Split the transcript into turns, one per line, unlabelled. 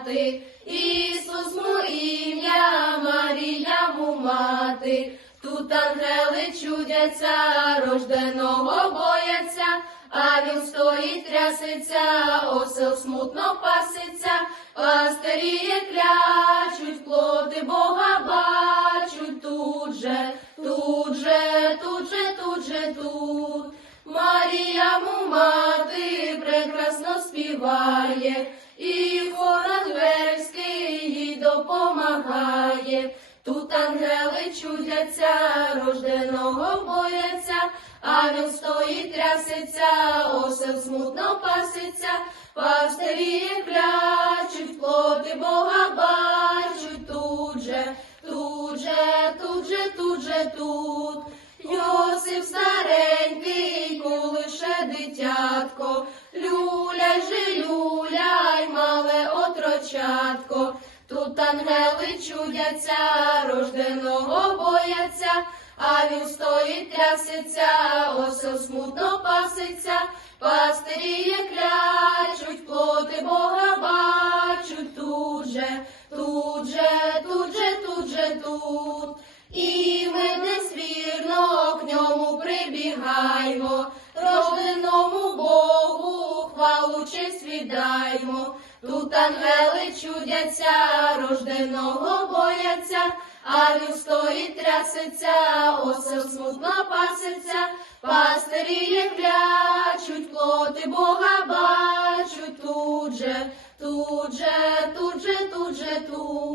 мати, Ісус му ім'я, Марія му мати. Тут ангели чудяться, рожденого бояться, а він стоїть, трясеться, осел смутно паситься, пастирі клячуть, плоти Бога бачуть тут же, тут же, тут же, тут же, тут. Марія му мати прекрасно співає, і допомагає. Тут ангели чудяться, рожденого бояться, а він стоїть, трясеться, осел смутно паситься, пастирі клячуть, плоти Бога бачуть тут же, тут же, тут же, тут же, тут. Йосип старенький, колише дитятко, люляй же, люляй, мале отрочатко. Ангели чудяться, рожденого бояться, а він стоїть, трясеться, осел смутно паситься, пастирі клячуть, плоти Бога бачуть тут же, тут же, тут же, тут же, тут. І ми несвірно к ньому прибігаймо, рожденому Богу хвалу честь віддаймо. Тут ангели чудяться, рожденого бояться, а він стоїть трясеться, осел смутно пасеться, пастирі як плячуть, плоти Бога бачуть тут тут же, тут же, тут же, тут. же, тут